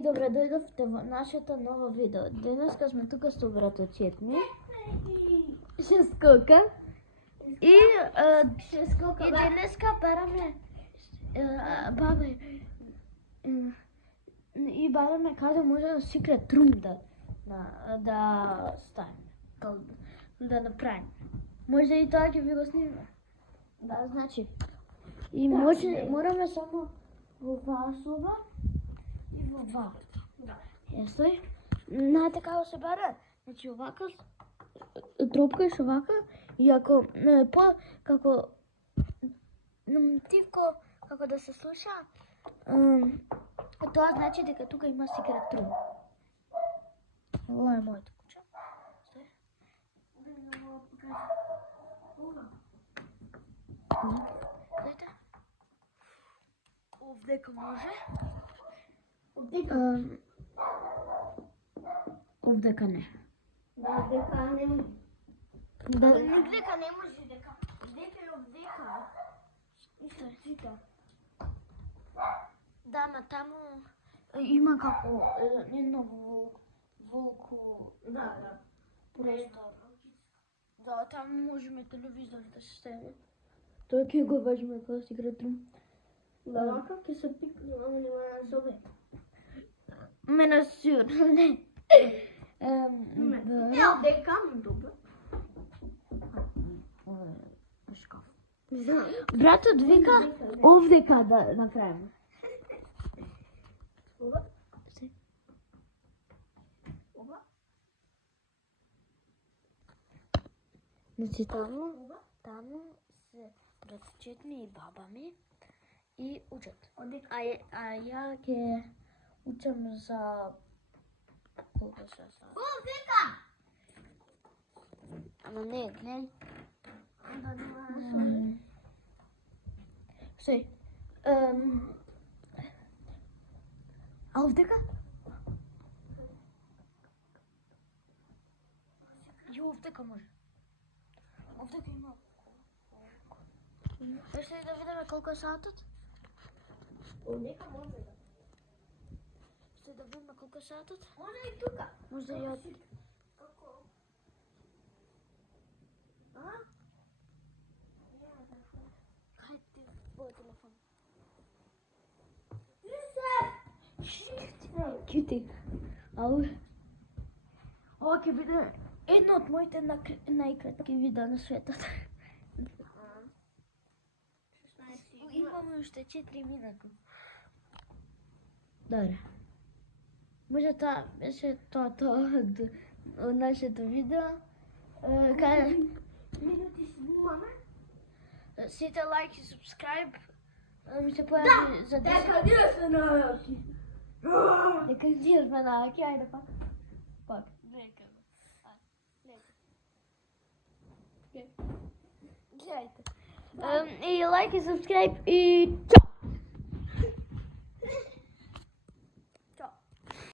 Добре дојдовте во нашето ново видео. Денеска сме тука со братот Четми. Ще скока. И денеска бараме бабе и бараме каде може да секрет рум да ставиме, да направиме. Може и тоа ќе ви го снимаме. Да, значи. И мораме само во оваа соба и во оваа. Естој. Знаете како се бара? Значи овака тропкаш овака и ако како тивко како да се слуша, тоа значи дека тука има секрет рум. Ова е моето куќа. Гледате? Овдека може. Овдека не. Да, дека не може. Нигдека не може дека. Дека е овдека. Исто е. Да, ма таму има како едно волко простор. Да, таму можеме телевизор да се стави. Тоа ќе го важиме како секрет рум. Да, вака ќе се пикне, ама нема да собе. Мене сигурно не. Дека добро. Шкаф. Братот вика овдека да направиме. Ова? Значи таму се братот Четми и баба ми и учат. А ја ќе учам за колку се сад. Овдека! Ама не, гледај. Да нема. Стој. А овдека? И овдека може. Овдека има. Ще ли да видиме колку е сатот? Овдека може да. Ще да видиме колку е сатот? Може и тука. Може да ја... Како? Кај ти твој телефон? Кјути. Ау. Ова ќе биде едно од моите најкратки видеа на светот. Имаме уште 4 минути. Добре. Може тоа беше тоа од нашето видео. Каде Минути снимаме. сите лайк и субскрайб. Ми се појави за 10. Дека ние сме најаки. Дека ние сме најаки, ајде пак. Пак. Века. Гледайте. И лайк и субскрайб и